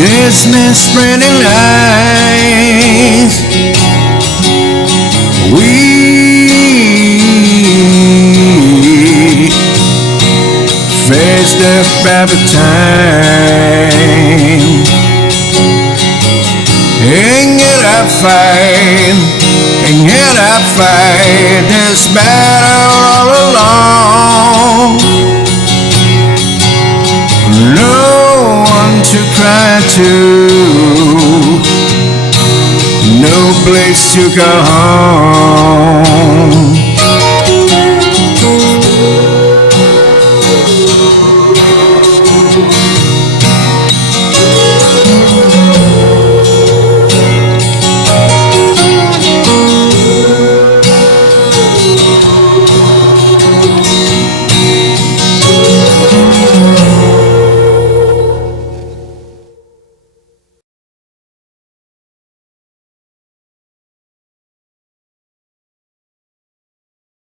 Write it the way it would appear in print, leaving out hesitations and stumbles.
Dismal spreading lies. We face the every time, and yet I fight this battle all alone. No one to cry to, no place to go home.